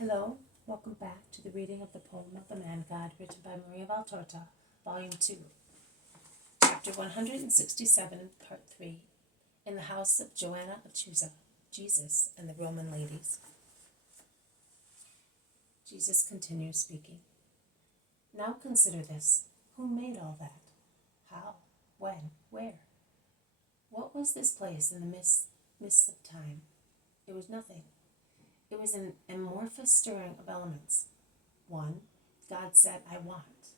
Hello, welcome back to the reading of the poem of the Man God written by Maria Valtorta, Volume 2, Chapter 167, Part 3, In the House of Johanna of Chuza, Jesus and the Roman Ladies. Jesus continues speaking. Now consider this. Who made all that? How? When? Where? What was this place in the mists of time? It was nothing. It was an amorphous stirring of elements. One, God said, I want,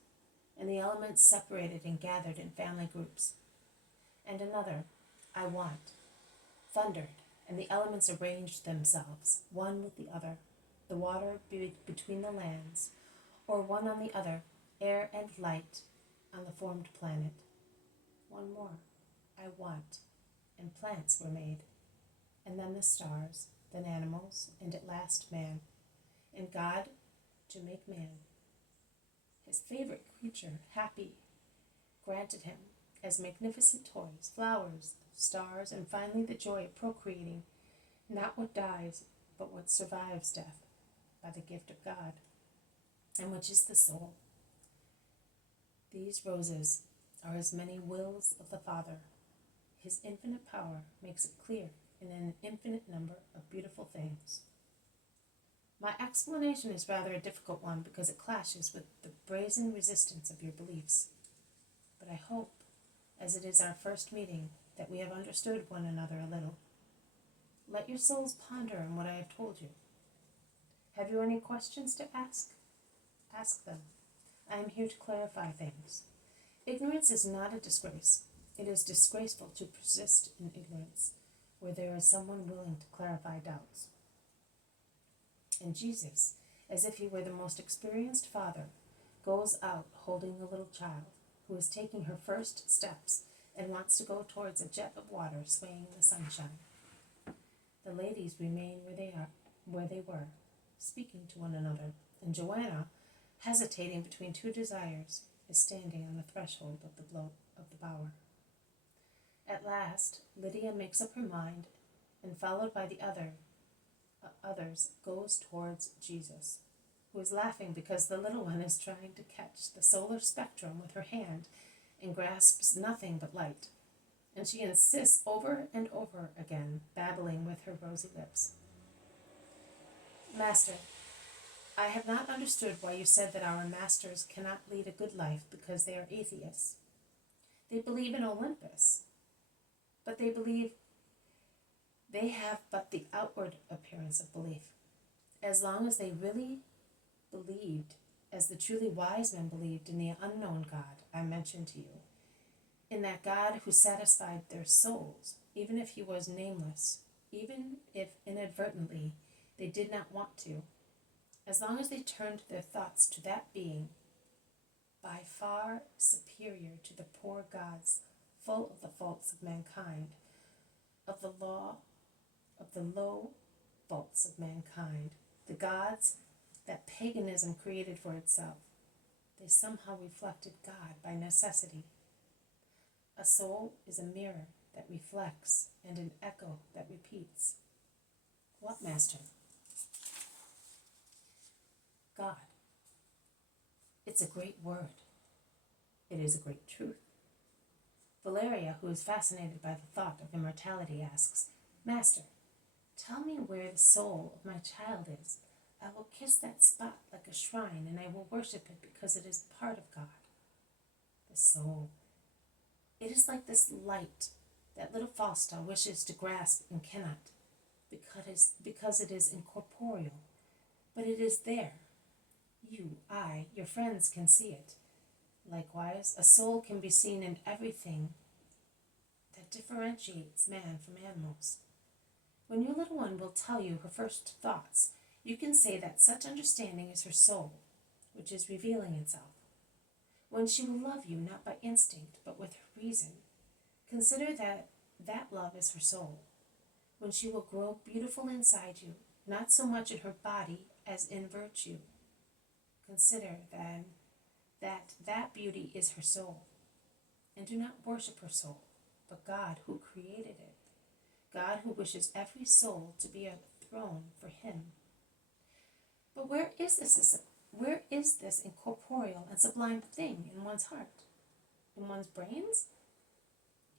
and the elements separated and gathered in family groups. And another, I want, thundered, and the elements arranged themselves, one with the other, the water between the lands, or one on the other, air and light on the formed planet. One more, I want, and plants were made, and then the stars, then animals, and at last man, and God to make man, his favorite creature, happy, granted him as magnificent toys, flowers, stars, and finally the joy of procreating, not what dies, but what survives death, by the gift of God, and which is the soul. These roses are as many wills of the Father. His infinite power makes it clear in an infinite number of beautiful things. My explanation is rather a difficult one because it clashes with the brazen resistance of your beliefs. But I hope, as it is our first meeting, that we have understood one another a little. Let your souls ponder on what I have told you. Have you any questions to ask? Ask them. I am here to clarify things. Ignorance is not a disgrace. It is disgraceful to persist in ignorance, where there is someone willing to clarify doubts. And Jesus, as if he were the most experienced father, goes out holding the little child, who is taking her first steps and wants to go towards a jet of water swaying in the sunshine. The ladies remain where they were, speaking to one another, and Johanna, hesitating between two desires, is standing on the threshold of the bower. At last, Lydia makes up her mind, and followed by the others, goes towards Jesus, who is laughing because the little one is trying to catch the solar spectrum with her hand and grasps nothing but light. And she insists over and over again, babbling with her rosy lips. Master, I have not understood why you said that our masters cannot lead a good life because they are atheists. They believe in Olympus, but they have but the outward appearance of belief. As long as they really believed, as the truly wise men believed in the unknown God I mentioned to you, in that God who satisfied their souls, even if he was nameless, even if inadvertently they did not want to, as long as they turned their thoughts to that being, by far superior to the poor gods, full of the faults of mankind, of the low faults of mankind, the gods that paganism created for itself, they somehow reflected God by necessity. A soul is a mirror that reflects and an echo that repeats. What, Master? God. It's a great word. It is a great truth. Valeria, who is fascinated by the thought of immortality, asks, Master, tell me where the soul of my child is. I will kiss that spot like a shrine, and I will worship it because it is part of God. The soul. It is like this light that little Fausta wishes to grasp and cannot, because it is incorporeal. But it is there. You, I, your friends can see it. Likewise, a soul can be seen in everything that differentiates man from animals. When your little one will tell you her first thoughts, you can say that such understanding is her soul, which is revealing itself. When she will love you not by instinct, but with her reason, consider that love is her soul. When she will grow beautiful inside you, not so much in her body as in virtue, consider then that beauty is her soul. And do not worship her soul, but God who created it, God who wishes every soul to be a throne for him. But where is this incorporeal and sublime thing in one's heart? In one's brains?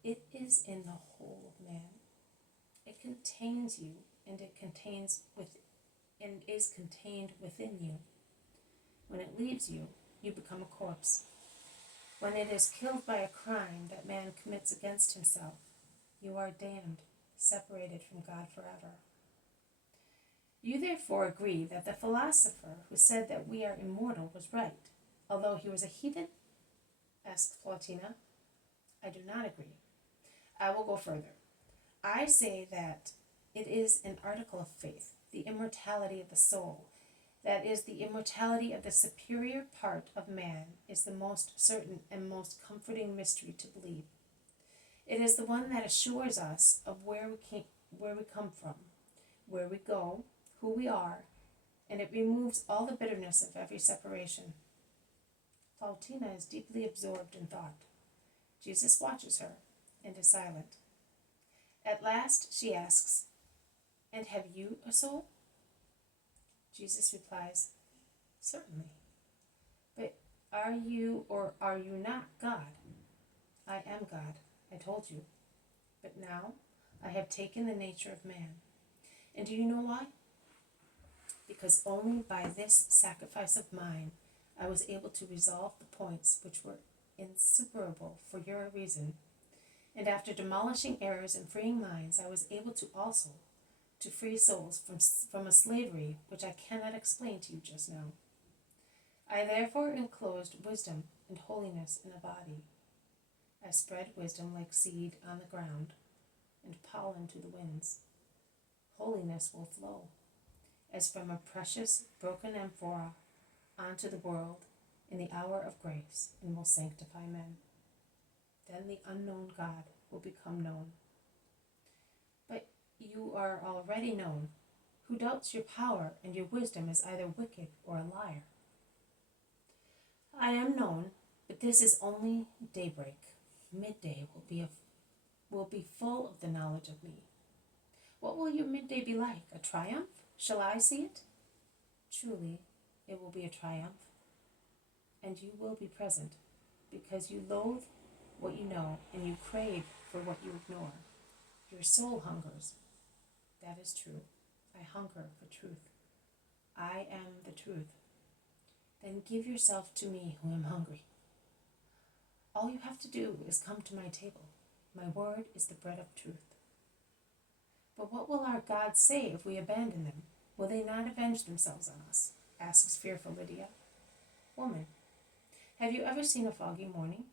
It is in the whole of man. It contains you, and is contained within you. When it leaves you, you become a corpse. When it is killed by a crime that man commits against himself, you are damned, separated from God forever. You therefore agree that the philosopher who said that we are immortal was right, although he was a heathen? Asked Plautina. I do not agree. I will go further. I say that it is an article of faith, the immortality of the soul, that is, the immortality of the superior part of man, is the most certain and most comforting mystery to believe. It is the one that assures us of where we come from, where we go, who we are, and it removes all the bitterness of every separation. Plautina is deeply absorbed in thought. Jesus watches her and is silent. At last she asks, "And have you a soul?" Jesus replies, "Certainly. But are you or are you not God?" "I am God, I told you. But now I have taken the nature of man. And do you know why? Because only by this sacrifice of mine I was able to resolve the points which were insuperable for your reason. And after demolishing errors and freeing minds, I was able to also to free souls from a slavery which I cannot explain to you just now. I therefore enclosed wisdom and holiness in a body. I spread wisdom like seed on the ground, and pollen to the winds. Holiness will flow, as from a precious broken amphora, onto the world in the hour of grace, and will sanctify men. Then the unknown God will become known. But you are already known. Who doubts your power and your wisdom is either wicked or a liar. I am known, but this is only daybreak. Midday will be full of the knowledge of me. What will your midday be like? A triumph? Shall I see it? Truly, it will be a triumph. And you will be present, because you loathe what you know and you crave for what you ignore. Your soul hungers. That is true. I hunger for truth. I am the truth. Then give yourself to me who am hungry. All you have to do is come to my table. My word is the bread of truth. But what will our gods say if we abandon them? Will they not avenge themselves on us? Asks fearful Lydia. Woman, have you ever seen a foggy morning?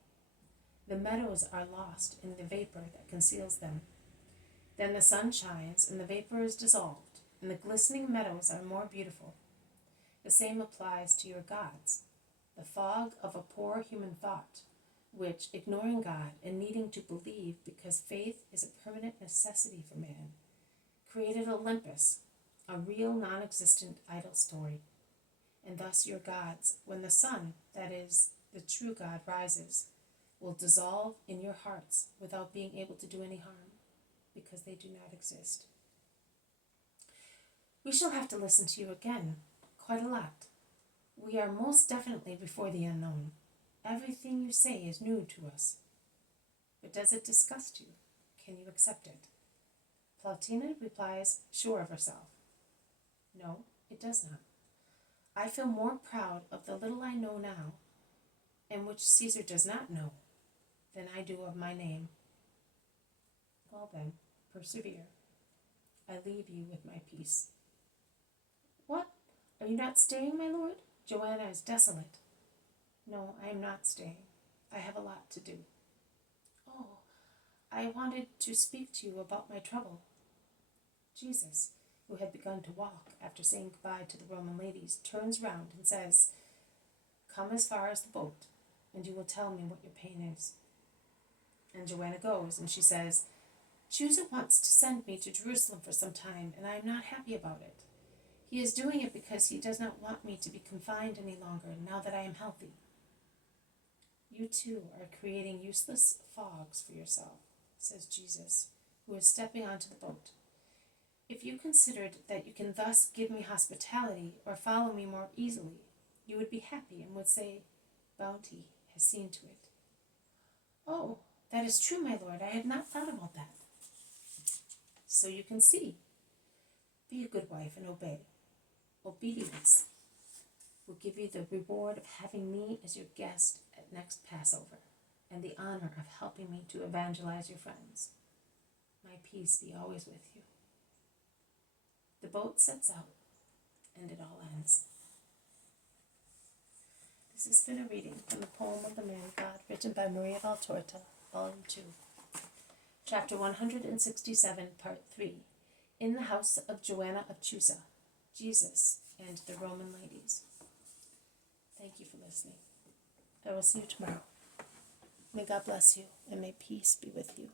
The meadows are lost in the vapor that conceals them. Then the sun shines and the vapor is dissolved, and the glistening meadows are more beautiful. The same applies to your gods. The fog of a poor human thought, which, ignoring God and needing to believe because faith is a permanent necessity for man, created Olympus, a real non-existent idle story. And thus your gods, when the sun, that is, the true God, rises, will dissolve in your hearts without being able to do any harm, because they do not exist. We shall have to listen to you again, quite a lot. We are most definitely before the unknown. Everything you say is new to us. But does it disgust you? Can you accept it? Plautina replies, sure of herself. No, it does not. I feel more proud of the little I know now, and which Caesar does not know, than I do of my name. Well then, persevere. I leave you with my peace. What? Are you not staying, my lord? Johanna is desolate. No, I am not staying. I have a lot to do. Oh, I wanted to speak to you about my trouble. Jesus, who had begun to walk after saying goodbye to the Roman ladies, turns round and says, come as far as the boat, and you will tell me what your pain is. And Johanna goes, and she says, Chuza wants to send me to Jerusalem for some time, and I am not happy about it. He is doing it because he does not want me to be confined any longer now that I am healthy. You too are creating useless fogs for yourself, says Jesus, who is stepping onto the boat. If you considered that you can thus give me hospitality or follow me more easily, you would be happy and would say, Bounty has seen to it. Oh, that is true, my lord. I had not thought about that. So you can see. Be a good wife and obey. Obedience will give you the reward of having me as your guest at next Passover, and the honor of helping me to evangelize your friends. My peace be always with you. The boat sets out, and it all ends. This has been a reading from the poem of the Man God, written by Maria Valtorta, Volume 2. Chapter 167, Part 3. In the House of Johanna of Chuza, Jesus and the Roman Ladies. Thank you for listening. I will see you tomorrow. May God bless you, and may peace be with you.